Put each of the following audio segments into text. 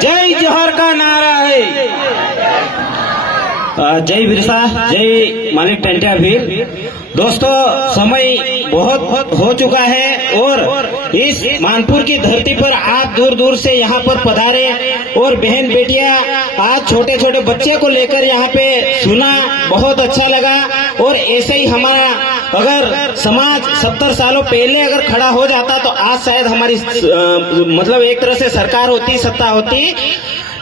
जय जोहर का नारा है। जय बिरसा, जय मालिक टंट्या भील। दोस्तों, समय बहुत हो चुका है और इस मानपुर की धरती पर आप दूर दूर से यहाँ पर पधारे और बहन बेटियां आज छोटे छोटे बच्चे को लेकर यहाँ पे सुना, बहुत अच्छा लगा। और ऐसे ही हमारा अगर समाज 70 सालों पहले अगर खड़ा हो जाता तो आज शायद हमारी मतलब एक तरह से सरकार होती, सत्ता होती।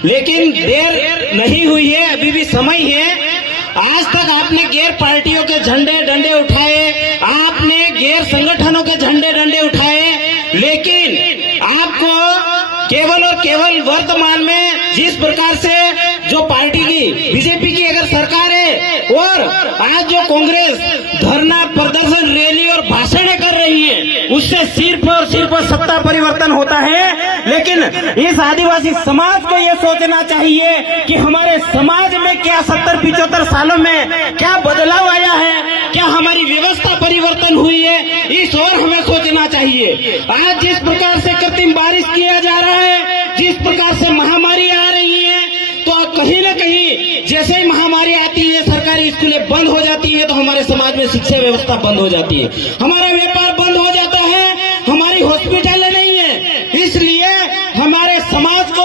लेकिन देर नहीं हुई है, अभी भी समय है। आज तक आपने गैर पार्टियों के झंडे डंडे उठाए, आपने गैर संगठनों के झंडे डंडे उठाए, लेकिन आपको केवल और केवल वर्तमान में जिस प्रकार से जो पार्टी की बीजेपी की अगर सरकार है और आज जो कांग्रेस धरना प्रदर्शन रैली और भाषणें कर रही है, उससे सिर्फ और सिर्फ सत्ता परिवर्तन होता है। लेकिन इस आदिवासी समाज को ये सोचना चाहिए कि हमारे समाज में क्या 70-75 सालों में क्या बदलाव आया है, क्या हमारी व्यवस्था परिवर्तन हुई है, इस ओर हमें सोचना चाहिए। आज जिस प्रकार से कृत्रिम बारिश किया जा रहा है, जिस प्रकार से महामारी आ रही है, तो कहीं न कहीं जैसे ही महामारी आती है, सरकारी स्कूलें बंद हो जाती है, तो हमारे समाज में शिक्षा व्यवस्था बंद हो जाती है, हमारा व्यापार बंद हो जाता है, हमारी हॉस्पिटल नहीं है। इसलिए हमारे समाज को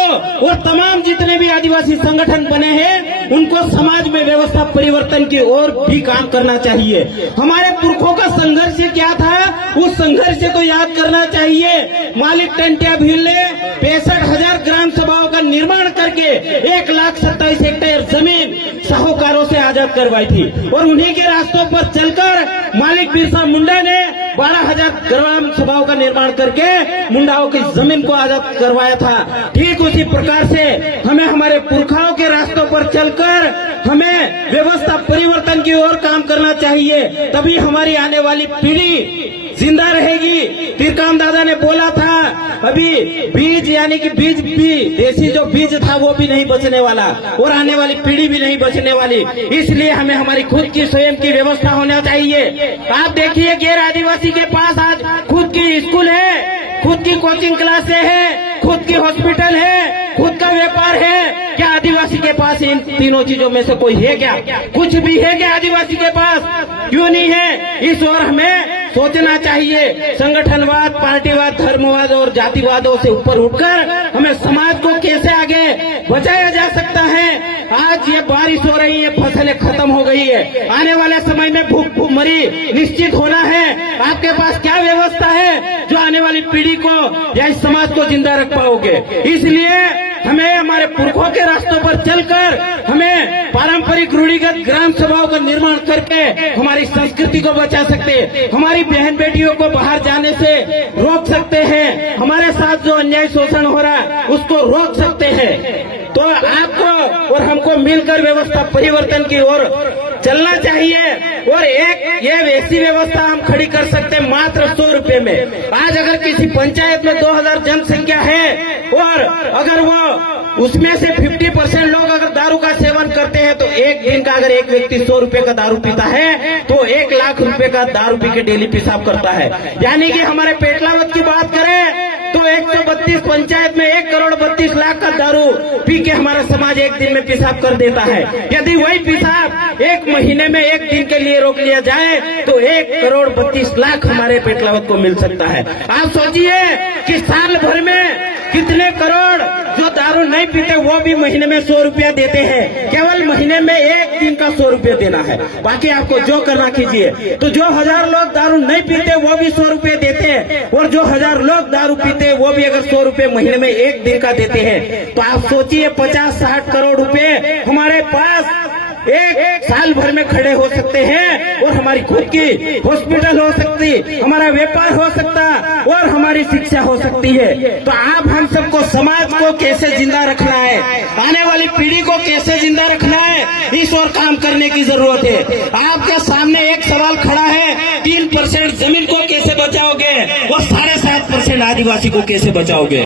और तमाम जितने भी आदिवासी संगठन बने हैं, उनको समाज में व्यवस्था परिवर्तन की ओर भी काम करना चाहिए। हमारे पुरखों का संघर्ष क्या था, उस संघर्ष को याद करना चाहिए। मालिक टंट्या भील ने 65,000 ग्राम सभाओं का निर्माण करके 1,27,000 हेक्टेयर जमीन साहूकारों से आजाद करवाई थी और उन्हीं के रास्तों पर चलकर मालिक बिरसा मुंडा ने 12,000 ग्राम सभाओं का निर्माण करके मुंडाओं की जमीन को आजाद करवाया था। ठीक उसी प्रकार से हमें हमारे पुरखाओं के रास्तों पर चलकर हमें व्यवस्था परिवर्तन की ओर काम करना चाहिए, तभी हमारी आने वाली पीढ़ी जिंदा रहेगी। पीरकाम दादा ने बोला था, अभी बीज यानी कि बीज भी देसी जो बीज था वो भी नहीं बचने वाला और आने वाली पीढ़ी भी नहीं बचने वाली। इसलिए हमें हमारी खुद की स्वयं की व्यवस्था होना चाहिए। आप देखिए, गैर आदिवासी के पास आज खुद की स्कूल है, खुद की कोचिंग क्लासें है, खुद की हॉस्पिटल है, खुद का व्यापार है। क्या आदिवासी के पास इन तीनों चीजों में से कोई है क्या? कुछ भी है क्या आदिवासी के पास? क्यों नहीं है? इस ओर हमें सोचना चाहिए। संगठनवाद, पार्टीवाद, धर्मवाद और जातिवादों से ऊपर उठकर हमें समाज को कैसे आगे बचाया जा सकता है। आज ये बारिश हो रही है, फसलें खत्म हो गई है, आने वाले समय में भूखमरी निश्चित होना है। आपके पास क्या व्यवस्था है जो आने वाली पीढ़ी को या इस समाज को जिंदा रख पाओगे? इसलिए हमें हमारे पुरखों के रास्तों पर चलकर हमें पारंपरिक रूढ़िगत ग्राम सभाओं का निर्माण करके हमारी संस्कृति को बचा सकते हैं, हमारी बहन बेटियों को बाहर जाने से रोक सकते हैं, हमारे साथ जो अन्याय शोषण हो रहा है उसको रोक सकते हैं। तो आपको और हमको मिलकर व्यवस्था परिवर्तन की ओर चलना चाहिए और एक ये वैसी व्यवस्था हम खड़ी कर सकते हैं मात्र 100 रुपए में। आज अगर किसी पंचायत में 2000 जनसंख्या है और अगर वो उसमें से 50% लोग अगर दारू का सेवन करते हैं, तो एक दिन का अगर एक व्यक्ति 100 रुपए का दारू पीता है तो 1 लाख रुपए का दारू पी के डेली पेशाब करता है। यानी कि हमारे पेटलावत की बात करें तो 132 पंचायत में 1,32,00,000 का दारू पी के हमारा समाज एक दिन में पेशाब कर देता है। यदि वही पेशाब एक महीने में एक दिन के लिए रोक लिया जाए तो 1,32,00,000 हमारे पेटलावत को मिल सकता है। आप सोचिए कि साल भर में कितने करोड़ जो दारू नहीं पीते वो भी महीने में 100 रुपया देते हैं। केवल महीने में एक दिन का 100 रुपया देना है, बाकी आपको जो करना कीजिए। तो जो 1000 लोग दारू नहीं पीते वो भी 100 रुपये देते हैं और जो 1000 लोग दारू पीते वो भी अगर 100 रुपये महीने में एक दिन का देते हैं, तो आप सोचिए 50-60 करोड़ रुपए हमारे पास एक साल भर में खड़े हो सकते हैं और हमारी खुद की हॉस्पिटल हो सकती, हमारा व्यापार हो सकता और हमारी शिक्षा हो सकती है। तो आप हम सबको समाज को कैसे जिंदा रखना है, आने वाली पीढ़ी को कैसे जिंदा रखना है, इस ओर काम करने की जरूरत है। आपके सामने एक सवाल खड़ा है, 3% जमीन को कैसे बचाओगे और 7.5% आदिवासी को कैसे बचाओगे?